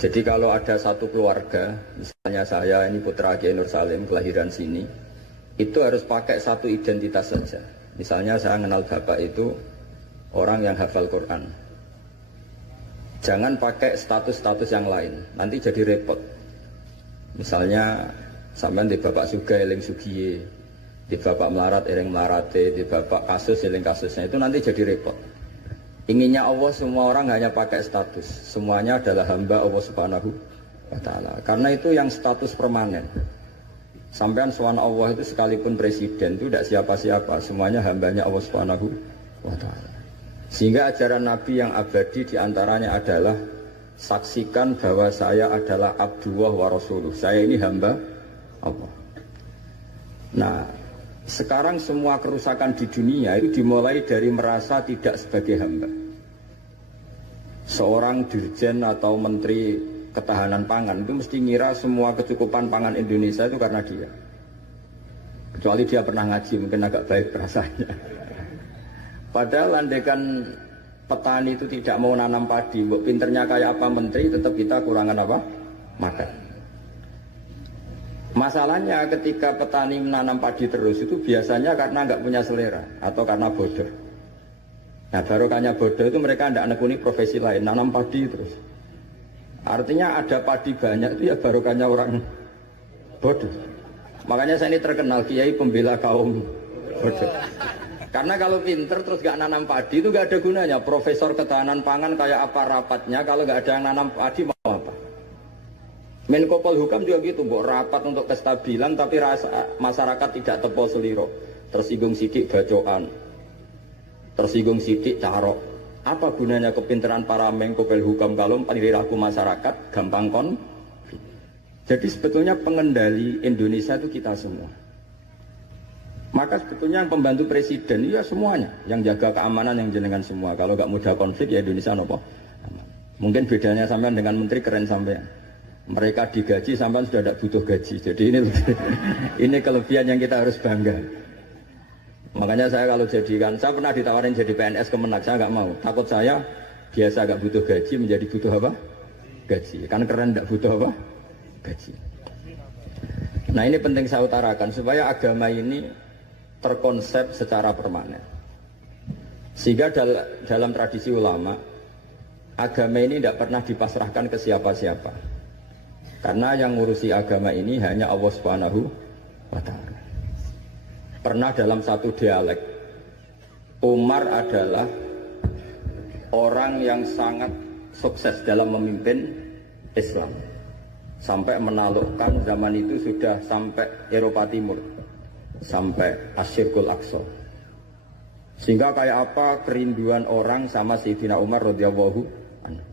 Jadi kalau ada satu keluarga, misalnya saya ini putra Kiai Nur Salim, kelahiran sini, itu harus pakai satu identitas saja. Misalnya saya kenal bapak itu orang yang hafal Quran. Jangan pakai status-status yang lain, nanti jadi repot. Misalnya sampean di bapak Sugih eling Sugiye, di bapak melarat eling melarate, di bapak kasus eling kasusnya, itu nanti jadi repot. Inginnya Allah semua orang hanya pakai status, semuanya adalah hamba Allah Subhanahu wa Ta'ala. Karena itu yang status permanen. Sampean sowan Allah itu sekalipun presiden itu tidak siapa-siapa, semuanya hambanya Allah Subhanahu wa Ta'ala. Sehingga ajaran Nabi yang abadi diantaranya adalah saksikan bahwa saya adalah Abdullah wa Rasuluh. Saya ini hamba Allah. Nah, sekarang semua kerusakan di dunia itu dimulai dari merasa tidak sebagai hamba. Seorang dirjen atau menteri ketahanan pangan itu mesti ngira semua kecukupan pangan Indonesia itu karena dia. Kecuali dia pernah ngaji, mungkin agak baik perasaannya. Padahal andaikan petani itu tidak mau nanam padi, buat pinternya kayak apa menteri, tetap kita kurangan apa? Makan. Masalahnya ketika petani menanam padi terus itu biasanya karena nggak punya selera atau karena bodoh. Nah barokahnya bodoh itu mereka tidak nekuni profesi lain, nanam padi terus. Artinya ada padi banyak itu ya barokahnya orang bodoh. Makanya saya ini terkenal kiai pembela kaum bodoh. Karena kalau pinter terus nggak nanam padi itu nggak ada gunanya. Profesor ketahanan pangan kayak apa rapatnya, kalau nggak ada yang nanam padi mau apa? Menko Polhukam juga gitu, buat rapat untuk kestabilan tapi masyarakat tidak tepol seliro, tersinggung sidik bacokan, tersinggung sidik carok. Apa gunanya kepintaran para Menko Polhukam kalau perilaku masyarakat gampang konflik? Jadi sebetulnya pengendali Indonesia itu kita semua. Maka sebetulnya yang pembantu presiden ya semuanya, yang jaga keamanan yang jenengan semua. Kalau nggak mudah konflik ya Indonesia nopo. Mungkin bedanya sampean dengan menteri keren sampean. Mereka digaji sampai sudah tidak butuh gaji. Jadi ini kelebihan yang kita harus bangga. Makanya saya kalau jadikan, saya pernah ditawarin jadi PNS Kemenak, saya nggak mau. Takut saya biasa nggak butuh gaji menjadi butuh apa? Gaji. Kan keren tidak butuh apa? Gaji. Nah ini penting saya utarakan supaya agama ini terkonsep secara permanen. Sehingga dalam tradisi ulama, agama ini tidak pernah dipasrahkan ke siapa-siapa. Karena yang ngurusi agama ini hanya Allah Subhanahu wa Ta'ala. Pernah dalam satu dialek, Umar adalah orang yang sangat sukses dalam memimpin Islam. Sampai menaklukkan zaman itu sudah sampai Eropa Timur, sampai Asyirkul Aqsa. Sehingga kayak apa kerinduan orang sama Sayyidina Umar radhiyallahu anhu.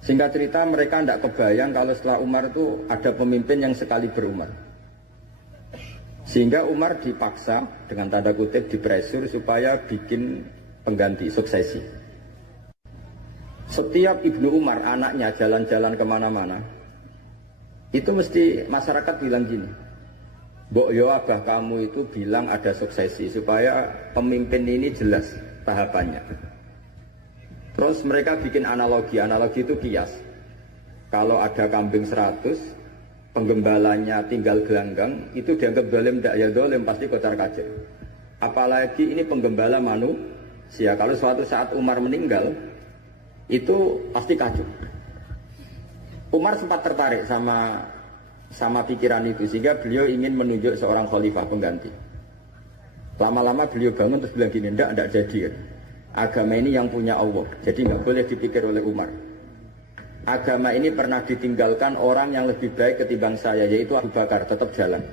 Singkat cerita mereka tidak kebayang kalau setelah Umar itu ada pemimpin yang sekali berumar. Sehingga Umar dipaksa dengan tanda kutip dipresur supaya bikin pengganti suksesi. Setiap Ibnu Umar anaknya jalan-jalan kemana-mana, itu mesti masyarakat bilang gini, Mbok yo abah kamu itu bilang ada suksesi supaya pemimpin ini jelas tahapannya. Terus mereka bikin analogi itu kias. Kalau ada kambing 100, penggembalanya tinggal gelanggang, itu dianggap dolim, tidak ya dolim, pasti kocar kacir. Apalagi ini penggembala manusia, kalau suatu saat Umar meninggal, itu pasti kacau. Umar sempat tertarik sama pikiran itu, sehingga beliau ingin menunjuk seorang khalifah pengganti. Lama-lama beliau bangun terus bilang gini, tidak jadi. Agama ini yang punya Allah, jadi nggak boleh dipikir oleh Umar. Agama ini pernah ditinggalkan orang yang lebih baik ketimbang saya, yaitu Abu Bakar, tetap jalan.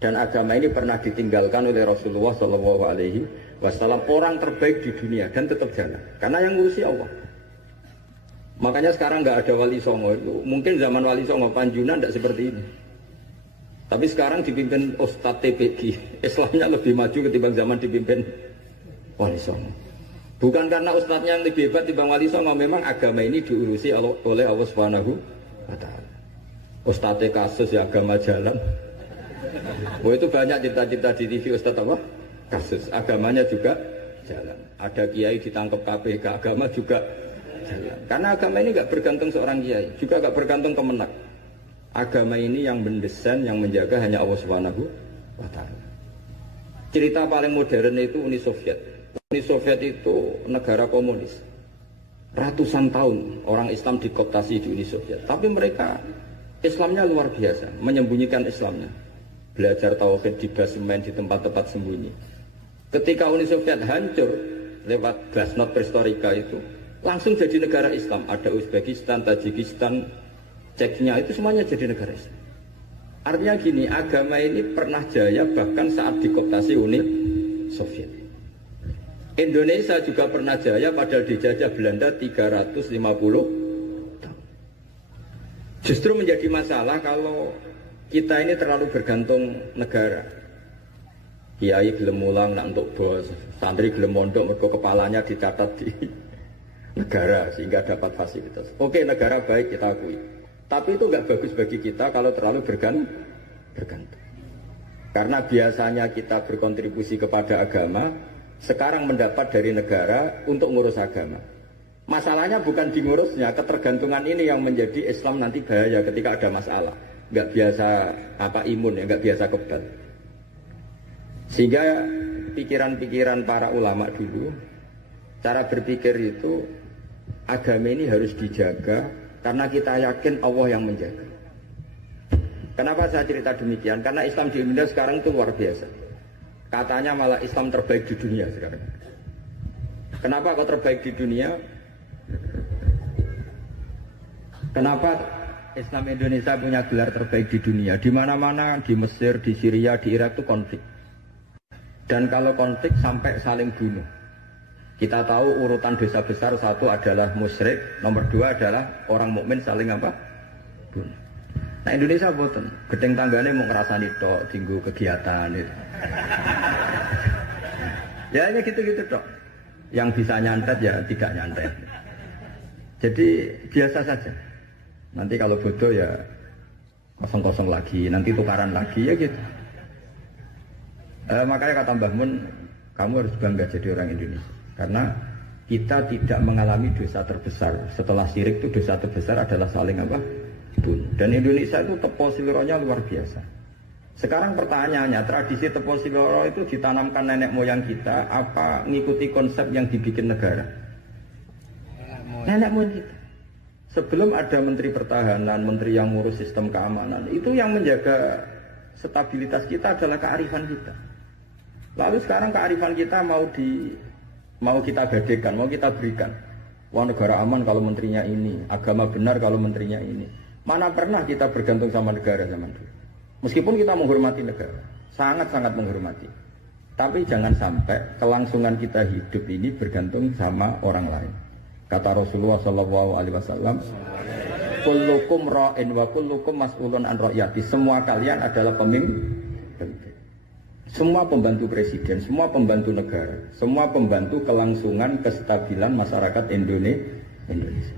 Dan agama ini pernah ditinggalkan oleh Rasulullah SAW, orang terbaik di dunia, dan tetap jalan. Karena yang ngurusi Allah. Makanya sekarang nggak ada wali songo itu. Mungkin zaman wali songo Panjunan tidak seperti ini. Tapi sekarang dipimpin Ustadz TPG, Islamnya lebih maju ketimbang zaman dipimpin wali songo. Bukan karena ustadznya yang lebih hebat dibanding wali songo, memang agama ini diurusi oleh Allah Subhanahu wa Ta'ala. Ustadznya kasus ya agama jalan. Oh itu banyak cerita-cerita di TV ustadz apa? Kasus, agamanya juga jalan. Ada kiai ditangkap KPK, agama juga jalan. Karena agama ini nggak bergantung seorang kiai, juga nggak bergantung kemenak. Agama ini yang mendesain, yang menjaga hanya Allah Subhanahu wa Ta'ala. Cerita paling modern itu Uni Soviet. Uni Soviet itu negara komunis. Ratusan tahun orang Islam dikooptasi di Uni Soviet. Tapi mereka Islamnya luar biasa, menyembunyikan Islamnya. Belajar tauhid di basemen, di tempat-tempat sembunyi. Ketika Uni Soviet hancur lewat Glasnost Perestroika itu, langsung jadi negara Islam. Ada Uzbekistan, Tajikistan, Ceknya, itu semuanya jadi negara Islam. Artinya gini, agama ini pernah jaya bahkan saat dikooptasi Uni Soviet. Indonesia juga pernah jaya padahal dijajah Belanda 350 tahun. Justru menjadi masalah kalau kita ini terlalu bergantung negara. Kiai gelem mulang nak untuk bos, santri gelem mondok mergo kepalanya dicatat di negara sehingga dapat fasilitas. Oke, negara baik kita akui. Tapi itu nggak bagus bagi kita kalau terlalu bergantung. Karena biasanya kita berkontribusi kepada agama, sekarang mendapat dari negara untuk ngurus agama. Masalahnya bukan di ngurusnya, ketergantungan ini yang menjadi Islam nanti bahaya ketika ada masalah. Nggak biasa imun ya, nggak biasa kebal. Sehingga pikiran-pikiran para ulama dulu, cara berpikir itu agama ini harus dijaga. Karena kita yakin Allah yang menjaga. Kenapa saya cerita demikian? Karena Islam di Indonesia sekarang itu luar biasa. Katanya malah Islam terbaik di dunia sekarang. Kenapa kok terbaik di dunia? Kenapa Islam Indonesia punya gelar terbaik di dunia? Di mana-mana, di Mesir, di Syria, di Irak itu konflik. Dan kalau konflik sampai saling bunuh. Kita tahu urutan dosa besar satu adalah musyrik, nomor dua adalah orang mukmin saling apa? Bunuh. Nah Indonesia boten, gedeng tanggane mau ngerasani tok, tinggu kegiatan itu. Ya hanya gitu-gitu tok. Yang bisa nyantet ya tidak nyantet. Jadi biasa saja. Nanti kalau bodoh ya kosong-kosong lagi, nanti tukaran lagi ya gitu. Makanya kata Mbah Mun, kamu harus bangga jadi orang Indonesia. Karena kita tidak mengalami dosa terbesar. Setelah syirik itu dosa terbesar adalah saling apa? Bunuh. Dan Indonesia itu tepo siloronya luar biasa. Sekarang pertanyaannya, tradisi tepo siloro itu ditanamkan nenek moyang kita apa ngikuti konsep yang dibikin negara? Nenek moyang kita. Sebelum ada menteri pertahanan, menteri yang ngurus sistem keamanan, itu yang menjaga stabilitas kita adalah kearifan kita. Lalu sekarang kearifan kita mau kita gadekan, mau kita berikan. Wah negara aman kalau menterinya ini, agama benar kalau menterinya ini. Mana pernah kita bergantung sama negara zaman dulu. Meskipun kita menghormati negara, sangat-sangat menghormati. Tapi jangan sampai kelangsungan kita hidup ini bergantung sama orang lain. Kata Rasulullah SAW, kullukum ra'in wa kullukum mas'ulun an ra'yati. Semua kalian adalah pemimpin. Semua pembantu presiden, semua pembantu negara, semua pembantu kelangsungan kestabilan masyarakat Indonesia.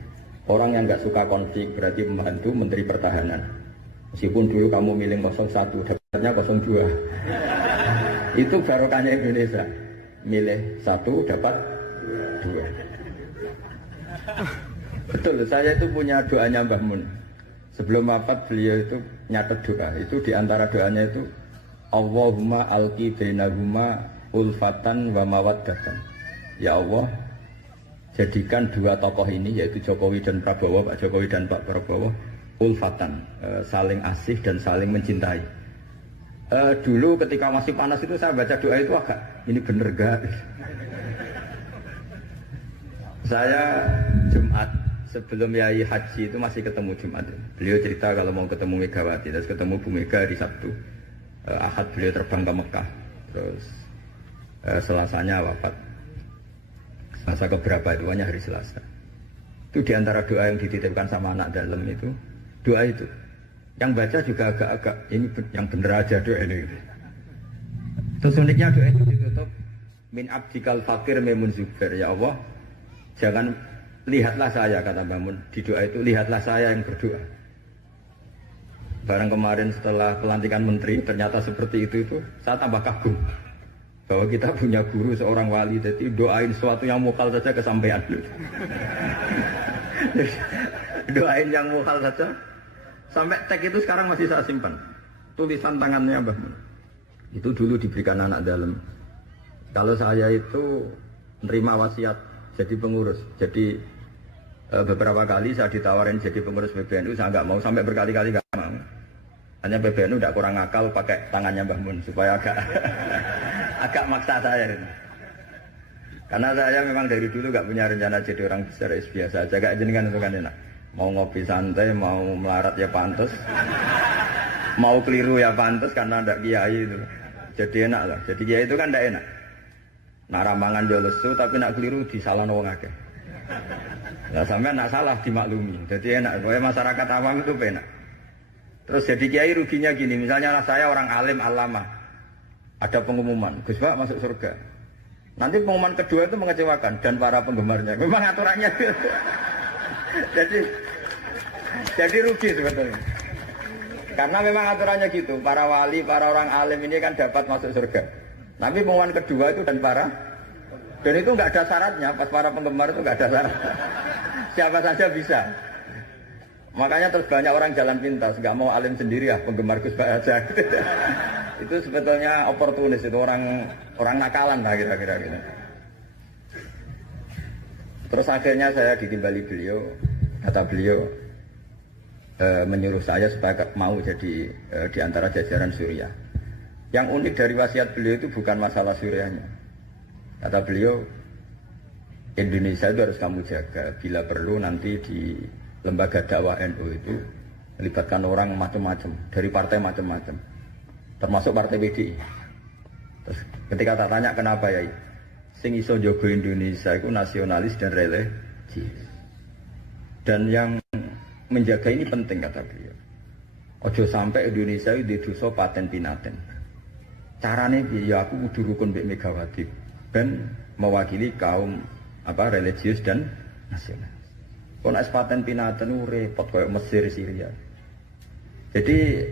Orang yang nggak suka konflik berarti membantu menteri pertahanan. Meskipun dulu kamu milih 01, dapatnya 02. Itu barokahnya Indonesia. Milih 1, dapat 2. Betul, saya itu punya doanya Mbah Mun. Sebelum wafat beliau itu nyatet doa. Itu diantara doanya itu Allahumma alqi bainahuma ulfatan wa mawaddatan. Ya Allah, jadikan dua tokoh ini yaitu Jokowi dan Prabowo, Pak Jokowi dan Pak Prabowo ulfatan, saling asih dan saling mencintai. Dulu ketika masih panas itu saya baca doa itu agak ini bener gak? Saya Jumat sebelum Yai Haji itu masih ketemu Jumat. Beliau cerita kalau mau ketemu Megawati, terus ketemu Bu Mega di Sabtu. Ahad beliau terbang ke Mekah, terus Selasanya wafat. Selasa keberapa itu hanya hari Selasa. Itu diantara doa yang dititipkan sama anak dalam itu, doa itu. Yang baca juga agak-agak ini yang bener aja doa ini. Terus uniknya doa itu ditutup min abdikal fakir memun zubair. Ya Allah, jangan lihatlah saya, kata Bamun di doa itu, lihatlah saya yang berdoa. Barang kemarin setelah pelantikan menteri ternyata seperti itu saya tambah kagum bahwa kita punya guru seorang wali, jadi doain sesuatu yang mokal saja kesampaian. Doain yang mukhal saja. Sampai teks itu sekarang masih saya simpan. Tulisan tangannya Mbah Mun. Itu dulu diberikan anak dalam. Kalau saya itu nerima wasiat jadi pengurus. Jadi beberapa kali saya ditawarin jadi pengurus PBNU, saya nggak mau, sampai berkali-kali nggak mau. Hanya PBNU tidak kurang akal pakai tangannya Mbah Mun supaya agak agak maksa saya. Karena saya memang dari dulu nggak punya rencana jadi orang besar, biasa aja. Gak jenengan itu kan enak. Mau ngopi santai, mau melarat ya pantas, mau keliru ya pantas karena ada kiai itu. Jadi enak lah. Jadi kiai itu kan tidak enak. Nak ramangan dia lesu tapi nak keliru disalahkan orang akeh. Nah sampai nak salah dimaklumi. Jadi enak. Pokoknya masyarakat awam itu enak. Terus jadi kiai ruginya gini. Misalnya saya orang alim alama, ada pengumuman, Gus Pak masuk surga. Nanti pengumuman kedua itu mengecewakan dan para penggemarnya. Memang aturannya. jadi rugi sebetulnya. Karena memang aturannya gitu. Para wali, para orang alim ini kan dapat masuk surga. Tapi pengumuman kedua itu dan itu nggak ada syaratnya. Pas para penggemar itu nggak ada syarat. Siapa saja bisa. Makanya terus banyak orang jalan pintas, nggak mau alim sendiri ya, penggemar Gus Pak aja. Itu sebetulnya oportunis, itu orang nakalan lah kira-kira gitu. Terus akhirnya saya ditimbali beliau, kata beliau menyuruh saya supaya mau jadi di antara jajaran Suriah. Yang unik dari wasiat beliau itu bukan masalah Suriahnya. Kata beliau, Indonesia itu harus kamu jaga. Bila perlu nanti di lembaga dakwah NU itu melibatkan orang macam-macam, dari partai macam-macam, termasuk partai PDI. Terus ketika tak tanya kenapa ya, sing iso jaga Indonesia itu nasionalis dan religius. Dan yang menjaga ini penting kata beliau. Ojo sampai Indonesia itu didosa paten pinaten. Carane ya aku kudu rukun mbek Megawati ben mewakili kaum religius dan nasional. Kok nek paten pinaten repot koyo Mesir Syria. Jadi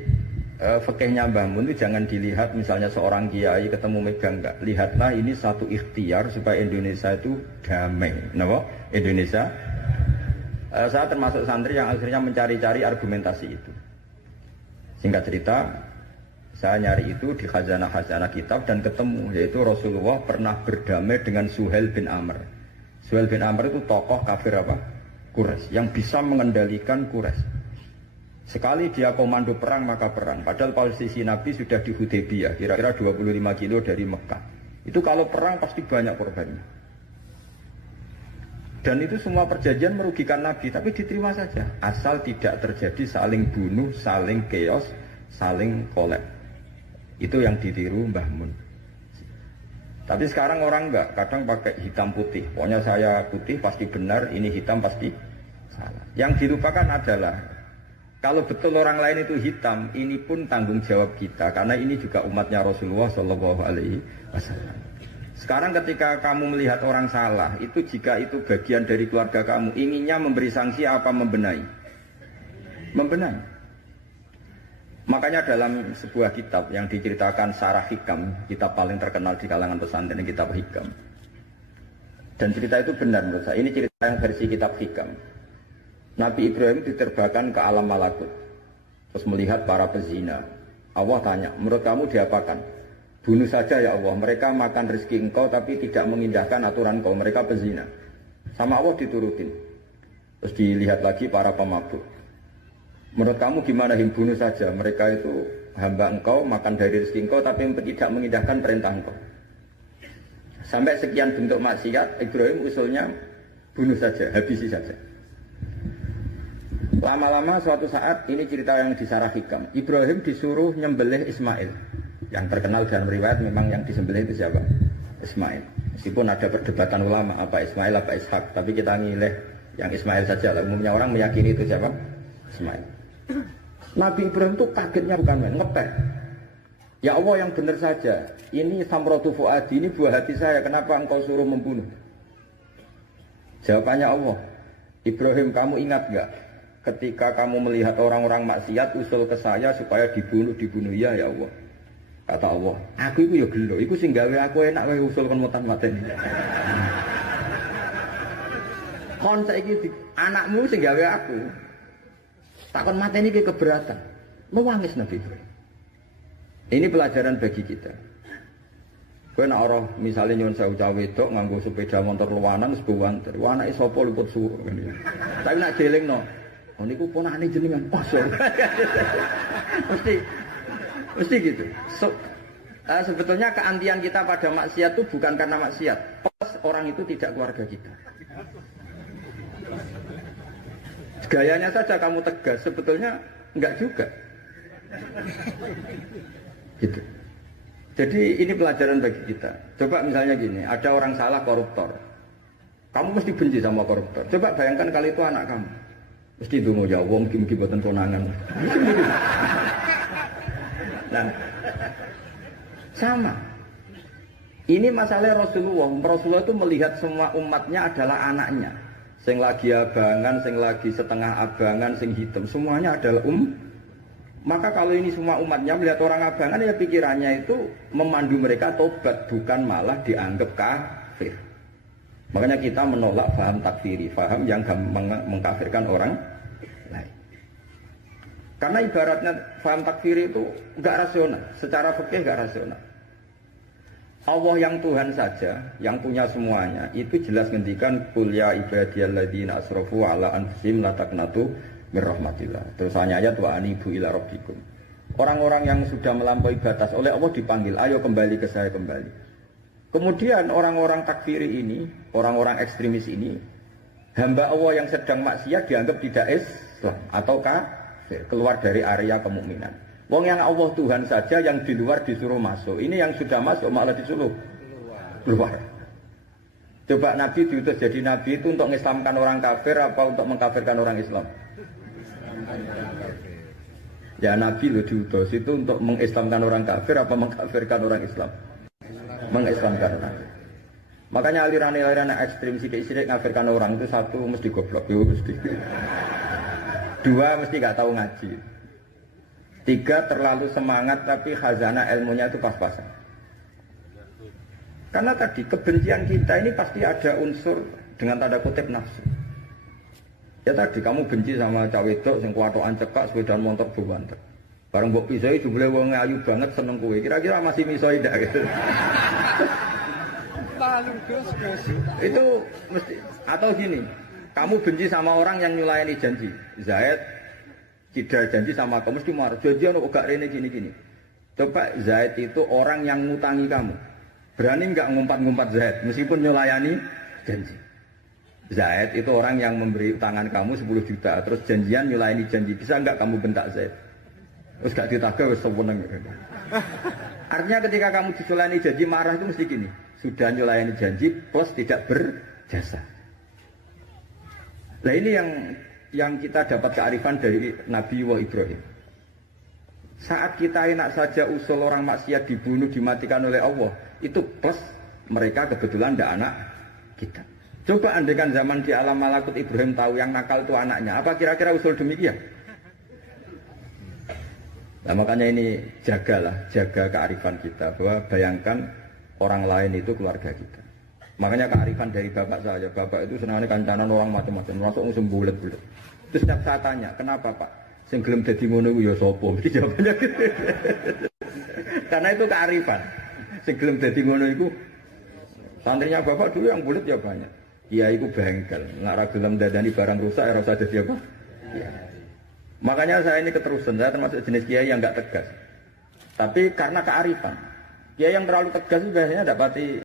fikihnya Mbah Mun itu jangan dilihat misalnya seorang kiai ketemu megang enggak. Lihatlah ini satu ikhtiar supaya Indonesia itu damai. Napa? Indonesia. Saya termasuk santri yang akhirnya mencari-cari argumentasi itu. Singkat cerita, saya nyari itu di khazanah-khazanah kitab dan ketemu, yaitu Rasulullah pernah berdamai dengan Suhail bin Amr. Suhail bin Amr itu tokoh kafir Quraisy yang bisa mengendalikan Quraisy. Sekali dia komando perang maka perang. Padahal posisi Nabi sudah di Hudaybiyah, kira-kira 25 kilo dari Mekah. Itu kalau perang pasti banyak korbannya. Dan itu semua perjanjian merugikan Nabi, tapi diterima saja. Asal tidak terjadi saling bunuh, saling chaos, saling kolab. Itu yang ditiru Mbah Mun. Tapi sekarang orang enggak, kadang pakai hitam putih. Pokoknya saya putih pasti benar, ini hitam pasti salah. Yang dilupakan adalah kalau betul orang lain itu hitam, ini pun tanggung jawab kita karena ini juga umatnya Rasulullah Shallallahu Alaihi Wasallam. Sekarang ketika kamu melihat orang salah, itu jika itu bagian dari keluarga kamu, inginnya memberi sanksi apa membenahi? Membenahi. Makanya dalam sebuah kitab yang diceritakan Sarah Hikam, kitab paling terkenal di kalangan pesantren, kitab Hikam. Dan cerita itu benar menurut saya. Ini cerita yang versi kitab Hikam. Nabi Ibrahim diterbangkan ke alam malakut. Terus melihat para pezina. Allah tanya, menurut kamu diapakan? Bunuh saja ya Allah, mereka makan rezeki engkau tapi tidak mengindahkan aturan kau, mereka pezina. Sama Allah diturutin. Terus dilihat lagi para pemabuk. Menurut kamu gimana bunuh saja, mereka itu hamba engkau, makan dari rezeki engkau tapi tidak mengindahkan perintah engkau. Sampai sekian bentuk maksiat, Ibrahim usulnya bunuh saja, habisi saja. Lama-lama suatu saat, ini cerita yang di Sarah Hikam, Ibrahim disuruh nyembelih Ismail. Yang terkenal dalam riwayat memang yang disembelih itu siapa? Ismail. Meskipun ada perdebatan ulama, apa Ismail, apa Ishak. Tapi kita ngileh yang Ismail saja. Umumnya orang meyakini itu siapa? Ismail. Nabi Ibrahim itu kagetnya bukan main, ngepek. Ya Allah yang benar saja. Ini samratu fuadi, ini buah hati saya. Kenapa engkau suruh membunuh? Jawabannya Allah. Ibrahim, kamu ingat gak? Ketika kamu melihat orang-orang maksiat, usul ke saya supaya dibunuh ya Allah. Kata Allah, aku itu ya gelo, aku sing gawe aku enak wae usul kon mutan mateni. kon saiki anakmu sing gawe aku. Takon mateni ki keberatan. Mewangis Nabi Ibrahim. Ini pelajaran bagi kita. Kowe nek ora misale nyuwun sewu cah wedok nganggo sepeda motor luwanan wis buwanter. Anake sapa luput suruh. Tapi nek jelingno, oh niku ponakane jenengan. Oh, mesti gitu. Sebetulnya keantian kita pada maksiat itu bukan karena maksiat. Plus orang itu tidak keluarga kita. Gayanya saja kamu tegas, sebetulnya enggak juga. Gitu. Jadi ini pelajaran bagi kita. Coba misalnya gini, ada orang salah koruptor. Kamu mesti benci sama koruptor. Coba bayangkan kali itu anak kamu. Mesti dungo ya wong mugi boten konangan. Nah, sama. Ini masalah Rasulullah. Rasulullah itu melihat semua umatnya adalah anaknya. Sing lagi abangan, sing lagi setengah abangan, sing hitam, semuanya adalah Maka kalau ini semua umatnya melihat orang abangan, ya pikirannya itu memandu mereka tobat, bukan malah dianggap kafir. Makanya kita menolak faham takfiri, faham yang mengkafirkan orang lain. Karena ibaratnya faham takfiri itu enggak rasional, secara fikih enggak rasional. Allah yang Tuhan saja, yang punya semuanya, itu jelas ngendikan qul ya ibadiyalladzina asrafu ala anfusihim la taqnatu min rahmatillah. Terus ayat wa anibu ila rabbikum. Orang-orang yang sudah melampaui batas oleh Allah dipanggil, ayo kembali ke saya kembali. Kemudian orang-orang takfiri ini, orang-orang ekstremis ini, hamba Allah yang sedang maksiat dianggap tidak Islam atau kafir, keluar dari area kemukminan. Wong yang Allah Tuhan saja yang di luar disuruh masuk. Ini yang sudah masuk malah disuruh keluar. Coba Nabi diutus jadi Nabi itu untuk mengislamkan orang kafir apa untuk mengkafirkan orang Islam? Ya Nabi lo diutus itu untuk mengislamkan orang kafir apa mengkafirkan orang Islam? Mengislamkan orang. Makanya aliran-aliran ekstrim sidik-sidik ngafirkan orang itu satu mesti goblok, mesti. Dua mesti gak tahu ngaji. Tiga terlalu semangat tapi khazanah ilmunya itu pas-pasan. Karena tadi kebencian kita ini pasti ada unsur dengan tanda kutip nafsu. Ya tadi kamu benci sama cawe wedok sing kuwatokan cekak sepeda motor buwanter. Bareng mbok pisoi jebule wong ayu banget seneng kowe. Kira-kira masih misoi ndak gitu. Itu mesti atau gini, kamu benci sama orang yang nyulayani janji. Zaid tidak janji sama kamu mesti marah. Janjian kok gak rene gini-gini. Coba Zaid itu orang yang ngutangi kamu. Berani nggak ngumpat-ngumpat Zaid meskipun nyulayani janji. Zaid itu orang yang memberi utangan kamu 10 juta terus janjian nyulayani janji. Bisa nggak kamu bentak Zaid? Terus gak ditagih wis seneng. Artinya ketika kamu disulayani janji marah itu mesti gini. Sudah nyulayani janji plus tidak berjasa. Nah ini yang kita dapat kearifan dari Nabi Ibrahim. Saat kita enak saja usul orang maksiat dibunuh, dimatikan oleh Allah, itu plus mereka kebetulan tidak anak kita. Coba andaikan zaman di alam malakut Ibrahim tahu yang nakal itu anaknya, apa kira-kira usul demikian? Nah makanya ini jaga kearifan kita, bahwa bayangkan orang lain itu keluarga kita. Makanya kearifan dari bapak saya, bapak itu senangnya kancanan orang macam-macam, masuk musim bulet-bulet. Terus setiap saya tanya, kenapa Pak? Sing gelem dadi ngono iku ya sapa? Mesti jawabannya gitu. Karena itu kearifan. Sing gelem dadi ngono iku santrinya bapak dulu yang bulet ya banyak. Iya iku bengkel, nek ora gelem dadani barang rusak ora usah dadi apa? Ya. Makanya saya ini keterusan, saya termasuk jenis kiai yang enggak tegas. Tapi karena kearifan. Kiai yang terlalu tegas itu biasanya dapati